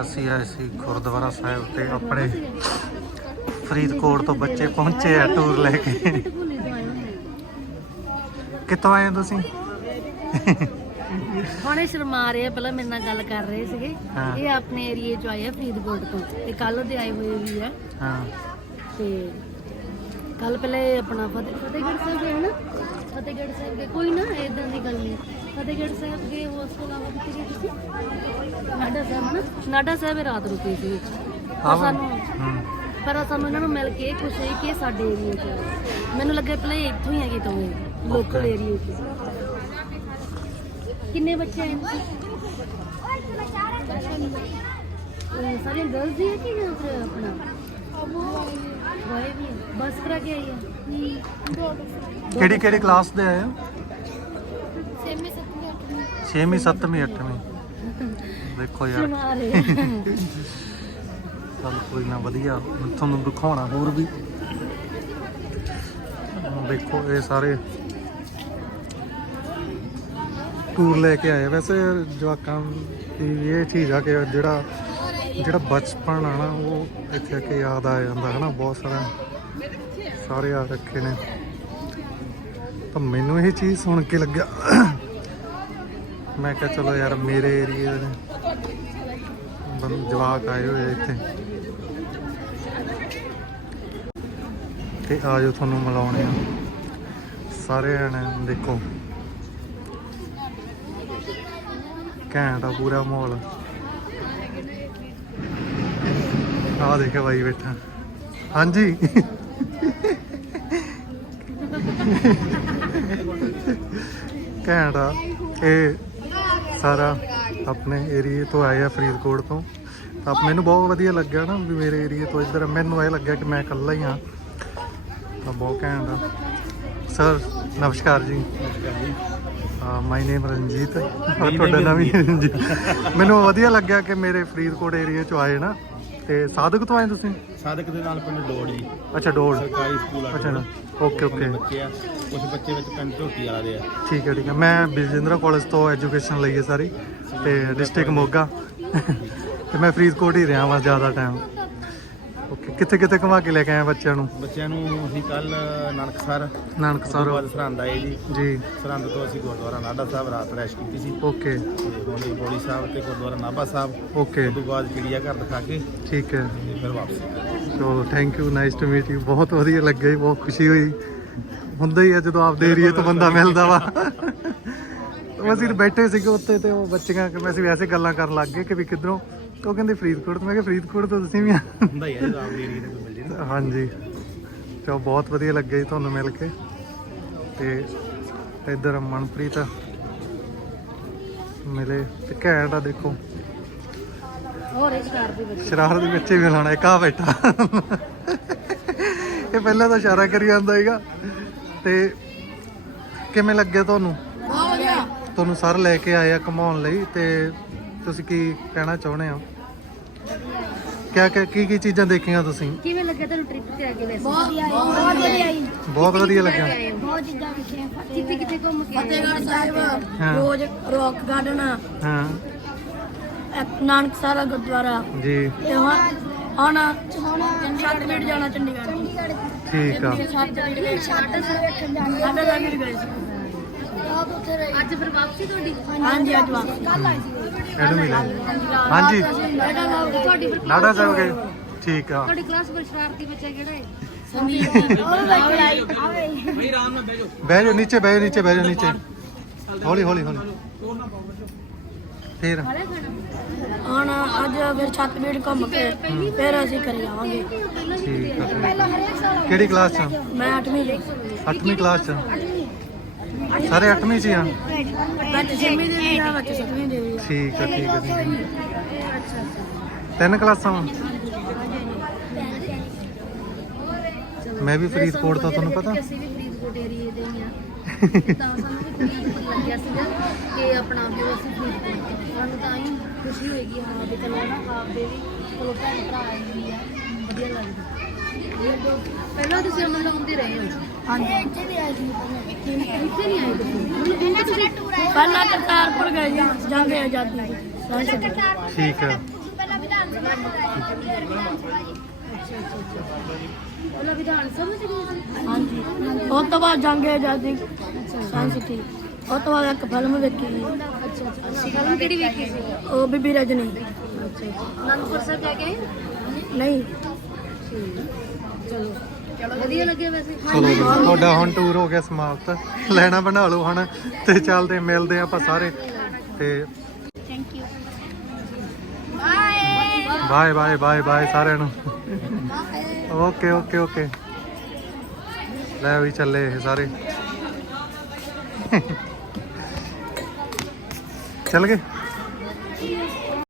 ਅਸੀਂ ਆਏ ਸੀ ਗੁਰਦੁਆਰਾ ਸਾਹਿਬ ਤੇ ਆਪਣੇ ਫਰੀਦਕੋਟ ਤੋਂ ਬੱਚੇ ਪਹੁੰਚੇ ਆ ਟੂਰ ਲੈ ਕੇ। ਕਿੱਥੋਂ ਆਏ ਹੋ ਤੁਸੀਂ? ਹੁਣੇ ਸ਼ਰਮਾ ਰਹੇ ਆ, ਪਹਿਲਾਂ ਮੇਰੇ ਨਾਲ ਗੱਲ ਕਰ ਰਹੇ ਸੀਗੇ। ਇਹ ਆਪਣੇ ਏਰੀਏ ਚ ਆਏ ਆ ਫਰੀਦਕੋਟ ਤੋਂ ਤੇ ਕੱਲ ਦੇ ਆਏ ਹੋਏ ਵੀ ਆ। ਹਾਂ। ਤੇ ਕੱਲ ਪਹਿਲੇ ਆਪਣਾ ਫਤਿਹ ਫਤਿਹਗੜ੍ਹ ਸਾਹਿਬ ਗਏ ਨਾ? ਫਤਿਹਗੜ੍ਹ ਸਾਹਿਬ ਗਏ। ਕੋਈ ਨਾ ਇਦਾਂ ਦੀ ਗੱਲ ਨਹੀਂ। ਫਤਿਹਗੜ੍ਹ ਸਾਹਿਬ ਗਏ ਉਸ ਤੋਂ ਇਲਾਵਾ ਕਿੱਥੇ ਗਏ ਤੁਸੀਂ? ਨਾਡਾ ਸਾਹਿਬ ਨਾ ਨਾਡਾ ਸਾਹਿਬ ਰਾਤ ਰੁਕੇ ਸੀ। ਆਹੋ। ਸਾਨੂੰ ਹੂੰ। ਪਰ ਸਾਨੂੰ ਇਹਨਾਂ ਨੂੰ ਮਿਲ ਕੇ ਖੁਸ਼ ਹੋਈ ਕਿ ਸਾਡੇ ਏਰੀਏ 'ਚ। ਮੈਨੂੰ ਲੱਗਾ ਪਹਿਲਾਂ ਇੱਥੋਂ ਹੀ ਹੈਗੇ ਤੋਂ ਲੋਕਲ. ਏਰੀਏ 'ਚ। ਕਿੰਨੇ ਬੱਚੇ ਆਏ ਨੇ ਇਹ ਸਾਰੇ ਗਰਲਸ ਹੀ ਹੈ ਕਿ ਆਪਣਾ? ਬॉय ਵੀ ਹੈ? ਬੱਸ ਕਰਾ ਕੇ ਆਈ ਹੈ ਕਿਹੜੀ ਕਿਹੜੀ ਕਲਾਸ ਦੇ ਆਏ ਹੋ? 6ਵੀਂ 7ਵੀਂ 8ਵੀਂ ਦੇਖੋ ਯਾਰ। ਰਹੇ ਚੱਲ ਕੋਈ ਨਾ ਵਧੀਆ। ਹੁਣ ਤੁਹਾਨੂੰ ਦਿਖਾਉਣਾ ਹੋਰ ਵੀ। ਹੁਣ ਦੇਖੋ ਇਹ ਸਾਰੇ ਟੂਰ ਲੈ ਕੇ ਆਏ ਵੈਸੇ ਜਵਾਕਾਂ ਦੀ ਇਹ ਚੀਜ਼ ਆ ਕਿ ਜਿਹੜਾ ਜਿਹੜਾ ਬਚਪਨ ਆ ਨਾ, ਉਹ ਇੱਥੇ ਆ ਕੇ ਯਾਦ ਆ ਜਾਂਦਾ ਹੈ ਨਾ ਬਹੁਤ ਸਾਰਾ। ਸਾਰੇ ਆ ਰੱਖੇ ਨੇ। ਤਾਂ ਮੈਨੂੰ ਇਹ ਚੀਜ਼ ਸੁਣ ਕੇ ਲੱਗਿਆ। ਮੈਂ ਕਿਹਾ ਚਲੋ ਯਾਰ, ਮੇਰੇ ਏਰੀਏ ਦੇ ਬੰ- ਜਵਾਕ ਆਏ ਹੋਏ ਆ ਇੱਥੇ। ਤੇ ਆਜੋ ਤੁਹਾਨੂੰ ਮਿਲਾਉਣੇ ਆ। ਸਾਰੇ ਜਣੇ ਦੇਖੋ। ਘੈਂਟ ਆ ਪੂਰਾ ਮਾਹੌਲ। ਆ ਦੇਖੇ ਬਾਈ ਬੈਠਾ। ਹਾਂਜੀ। ਘੈਂਟ ਇਹ ਸਾਰਾ ਆਪਣੇ ਏਰੀਏ ਤੋਂ ਆਏ ਆ ਫਰੀਦਕੋਟ ਤੋਂ। ਤਾਂ ਮੈਨੂੰ ਬਹੁਤ ਵਧੀਆ ਲੱਗਿਆ ਨਾ ਵੀ ਮੇਰੇ ਏਰੀਏ ਤੋਂ ਇੱਧਰ। ਮੈਨੂੰ ਇਹ ਲੱਗਿਆ ਕਿ ਮੈਂ ਇਕੱਲਾ ਹੀ ਹਾਂ। ਤਾਂ ਬਹੁਤ ਘੈਂਟ ਸਰ ਨਮਸਕਾਰ ਜੀ। ਮਾਈ ਨੇਮ ਰਣਜੀਤ। ਤੁਹਾਡਾ ਨਾਮ ਵੀ ਰਣਜੀਤ। ਮੈਨੂੰ ਵਧੀਆ ਲੱਗਿਆ ਕਿ ਮੇਰੇ ਫਰੀਦਕੋਟ ਏਰੀਏ ਚੋਂ ਆਏ ਨਾ। ਤੇ ਸਾਧਕ ਤੋਂ ਆਏ ਤੁਸੀਂ? ਸਾਧਕ ਦੇ ਨਾਲ ਪਿੰਡ ਡੋੜ ਜੀ। ਅੱਛਾ ਡੋਲ ਸਰਕਾਰੀ ਸਕੂਲ ਆ ਅੱਛਾ ਡੋੜ। Okay okay. ਬੱਚੇ ਆ। ਕੁਝ ਬੱਚੇ ਵਿੱਚ ਪਿੰਡ ਝੋਟੀ ਵਾਲਾ ਦੇ ਆ। ਠੀਕ ਹੈ ਠੀਕ ਹੈ। ਮੈਂ ਬਿਜਿੰਦਰਾ ਕਾਲਜ ਤੋਂ ਐਜੂਕੇਸ਼ਨ ਲਈ ਹੈ ਸਾਰੀ ਤੇ ਡਿਸਟ੍ਰਿਕਟ ਮੋਗਾ। ਤੇ ਮੈਂ ਫਰੀਦਕੋਟ ਹੀ ਰਿਹਾ ਵਾਂ ਜ਼ਿਆਦਾ ਟਾਈਮ ਓਕੇ ਕਿੱਥੇ ਕਿੱਥੇ ਘੁਮਾ ਕੇ ਲੈ ਕੇ ਆਏ ਬੱਚਿਆਂ ਨੂੰ? ਬੱਚਿਆਂ ਨੂੰ ਅਸੀਂ ਕੱਲ ਨਾਨਕਸਰ ਨਾਨਕਸਰ ਬਾਅਦ ਸਰਹੰਦ ਆਏ ਜੀ। ਜੀ। ਸਰਹੰਦ ਤੋਂ ਅਸੀਂ ਗੁਰਦੁਆਰਾ ਨਾਡਾ ਸਾਹਿਬ ਰਾਤ ਰੈਸ਼ ਕੀਤੀ ਸੀ। ਓਕੇ ਜੀ ਬੋੜੀ ਸਾਹਿਬ ਤੇ ਗੁਰਦੁਆਰਾ ਨਾਭਾ ਸਾਹਿਬ। ਓਕੇ ਉਸ ਤੋਂ ਬਾਅਦ ਚਿੜੀਆ ਘਰ ਦਿਖਾ ਕੇ ਠੀਕ ਹੈ। ਤੇ ਫਿਰ ਵਾਪਸ। So thank you nice to meet you ਬਹੁਤ ਵਧੀਆ ਲੱਗਿਆ ਜੀ ਬਹੁਤ ਖੁਸ਼ੀ ਹੋਈ। ਹੁੰਦਾ ਹੀ ਆ ਜਦੋਂ ਆਪਦੇ ਏਰੀਏ ਤੋਂ ਬੰਦਾ ਮਿਲਦਾ ਵਾ। ਅਸੀਂ ਬੈਠੇ ਸੀਗੇ ਉੱਤੇ ਤੇ ਉਹ ਬੱਚੀਆਂ ਕਿ ਅਸੀਂ ਵੈਸੇ ਗੱਲਾਂ ਕਰਨ ਲੱਗ ਗਏ ਕਿ ਵੀ ਕਿੱਧਰੋਂ ਤੇ ਉਹ ਕਹਿੰਦੇ ਫਰੀਦਕੋਟ ਤੋਂ। ਮੈਂ ਕਿਹਾ ਫਰੀਦਕੋਟ ਤੋਂ ਤੁਸੀਂ ਵੀ ਆ। ਹੁੰਦਾ ਹੀ ਹੈ ਜਦੋਂ ਆਪਣੀ ਏਰੀਆ ਦੇ ਕੋਈ ਮਿਲ ਜੇ ਨਾ। ਹਾਂਜੀ ਚਲੋ ਬਹੁਤ ਵਧੀਆ ਲੱਗਿਆ ਜੀ ਤੁਹਾਨੂੰ ਮਿਲ ਕੇ। ਤੇ ਇੱਧਰ ਮਨਪ੍ਰੀਤ ਮਿਲੇ। ਤੇ ਘੈਂਟ ਆ ਦੇਖੋ। ਹੋਰ ਇਸ ਘਰ ਦੇ ਵਿੱਚ। ਸ਼ਰਾਰ ਦੇ ਬੱਚੇ ਵੀ ਲਾਣਾ ਇੱਕ ਆ ਬੈਠਾ। ਇਹ ਪਹਿਲਾਂ ਤਾਂ ਇਸ਼ਾਰਾ ਕਰੀ ਜਾਂਦਾ ਹੈਗਾ ਤੇ ਕਿਵੇਂ ਲੱਗਿਆ ਤੁਹਾਨੂੰ? ਤੁਹਾਨੂੰ ਸਰ ਲੈ ਕੇ ਆਏ ਆ ਘਮਾਉਣ ਲਈ। ਤੇ ਤੁਸੀਂ ਕੀ ਕਹਿਣਾ ਚਾਹੁੰਦੇ ਹੋ? ਕਿਆ ਕਿਆ ਕੀ ਕੀ ਚੀਜ਼ਾਂ ਦੇਖੀਆਂ ਤੁਸੀਂ? ਕਿਵੇਂ ਲੱਗਿਆ ਤੁਹਾਨੂੰ ਟ੍ਰਿਪ ਤੇ ਆ ਕੇ ਵੈਸੇ? ਬਹੁਤ ਬਹੁਤ ਵਧੀਆ ਜੀ ਬਹੁਤ ਵਧੀਆ ਲੱਗਿਆ। ਬਹੁਤ ਚੀਜ਼ਾਂ ਵੇਖੀਆਂ ਕਿੱਥੇ ਕਿੱਥੇ ਘੁੰਮ ਕੇ ਆਏ? Fatehgarh Sahib. Rose rock garden. ਹਾਂ। ਇੱਕ ਨਾਨਕ ਸਾਰਾ ਗੁਰਦੁਆਰਾ। ਜੀ। ਤੇ ਹੁਣ ਹੁਣ ਚੰਡੀਗੜ੍ਹ ਜਾਣਾ ਚੰਡੀਗੜ੍ਹ। ਠੀਕ ਆ। ਸਾਡਾ ਸਾਡਾ ਗਏ। ਸੀ ਅੱਜ ਫਿਰ ਵਾਪਸੀ ਤੁਹਾਡੀ? ਹਾਂਜੀ ਅੱਜ ਵਾਪਸ। ਕੱਲ ਆਈ ਇਹਨੂੰ ਮਿਲਿਆ ਹਾਂਜੀ ਤੁਹਾਡੀ ਨਾੜਾ ਸਾਹਿਬ ਗਏ। ਠੀਕ ਆ। ਤੁਹਾਡੀ ਕਲਾਸ ਵਿੱਚ ਸ਼ਰਾਰਤੀ ਬੱਚਾ ਕਿਹੜਾ? ਹੈ ਉਹ ਬੈਠੇ ਆਈ ਆਵੇ ਬਹਿ ਜਾਓ। ਨੀਚੇ ਬਹਿ ਜਾਓ ਨੀਚੇ ਬਹਿ ਜਾਓ ਨੀਚੇ। ਹੌਲੀ ਹੌਲੀ ਹੌਲੀ। ਫੇਰ। ਹੁਣ ਅੱਜ ਫਿਰ ਛੱਤ ਬੀੜ ਘੁੰਮ ਕੇ ਫਿਰ ਅਸੀਂ ਘਰੇ ਜਾਵਾਂਗੇ ਠੀਕ ਆ। ਕਿਹੜੀ ਕਲਾਸ ਚ ਮੈਂ 8ਵੀਂ ਲਈ 8ਵੀਂ ਕਲਾਸ ਚ। ਸਾਰੇ 8ਵੀਂ ਚ ਆ। ਬੱਚ 6ਵੀਂ ਦੇ ਵੀ ਆ ਬੱਚ 7ਵੀਂ ਦੇ ਵੀ ਆ। ਠੀਕ ਆ ਠੀਕ ਆ ਠੀਕ ਆ। ਤਿੰਨ ਕਲਾਸਾਂ ਵਾਂ। ਮੈਂ ਵੀ ਫਰੀਦਕੋਟ ਤੋਂ ਤੁਹਾਨੂੰ ਪਤਾ। ਅਸੀਂ ਵੀ ਫਰੀਦਕੋਟ ਏਰੀਏ ਦੇ ਹੀ ਆ। ਤਾਂ ਸਾਨੂੰ ਵੀ ਖੁਸ਼ੀ ਲੱਗਿਆ ਸੀਗਾ ਕਿ ਆਪਣਾ ਵੀ ਅਸੀਂ ਫਰੀਦਕੋਟ ਤੋਂ। ਸਾਨੂੰ ਤਾਂ ਹੀ ਖੁਸ਼ੀ ਹੋਏਗੀ ਹਾਂ ਵੀ ਚਲੋ ਨਾ ਆਪਦੇ ਵੀ ਚਲੋ ਭੈਣ ਭਰਾ ਆਏ ਵੀ ਆ। ਵਧੀਆ ਲੱਗਦਾ। ਪਹਿਲਾਂ ਤੁਸੀਂ ਅਮਨ ਲਾਉਂਦੇ ਰਹੇ ਹੋ। ਹਾਂਜੀ। ਇੱਥੇ ਵੀ ਆਈ ਸੀ ਇੱਥੇ ਨਹੀਂ ਆਏ ਤੁਸੀਂ? ਹੁਣ ਹੁਣ ਤੁਸੀਂ ਪਹਿਲਾਂ ਕਰਤਾਰਪੁਰ ਗਏ ਜੀ ਜੰਗ ਆਜ਼ਾਦੀ ਦੇ ਠੀਕ ਆ। ਉਹਨਾਂ ਵਿਧਾਨ ਸਭਾ ਚ ਗਏ ਸੀ? ਹਾਂਜੀ। ਉਸ ਤੋਂ ਬਾਅਦ ਜੰਗ ਆਜ਼ਾਦੀ ਸਾਇੰਸ ਸਿਟੀ ਉਸ ਤੋਂ ਬਾਅਦ ਇੱਕ ਫਿਲਮ ਵੇਖੀ। ਅੱਛਾ ਅੱਛਾ। ਫਿਲਮ ਕਿਹੜੀ ਵੇਖੀ ਸੀ? ਉਹ ਬੀਬੀ ਰਜਨੀ। ਅੱਛਾ ਅਨੰਦਪੁਰ ਸਾਹਿਬ ਜਾ ਕੇ ਆਏ? ਨਹੀਂ। ਚਲੋ ਚਲੋ। ਵਧੀਆ ਲੱਗਿਆ ਵੈਸੇ? ਚਲੋ ਜੀ, ਤੁਹਾਡਾ ਹੁਣ ਟੂਰ ਹੋ ਗਿਆ ਸਮਾਪਤ। ਲੈਣਾ ਬਣਾ ਲਓ ਹੁਣ ਤੇ ਚੱਲਦੇ ਮਿਲਦੇ ਆਪਾਂ ਸਾਰੇ। ਤੇ thank you bye bye bye bye ਸਾਰਿਆਂ ਨੂੰ। ਓਕੇ ਓਕੇ ਓਕੇ ਲੈ ਵੀ ਚੱਲੇ ਇਹ ਸਾਰੇ। ਚੱਲ ਗਏ?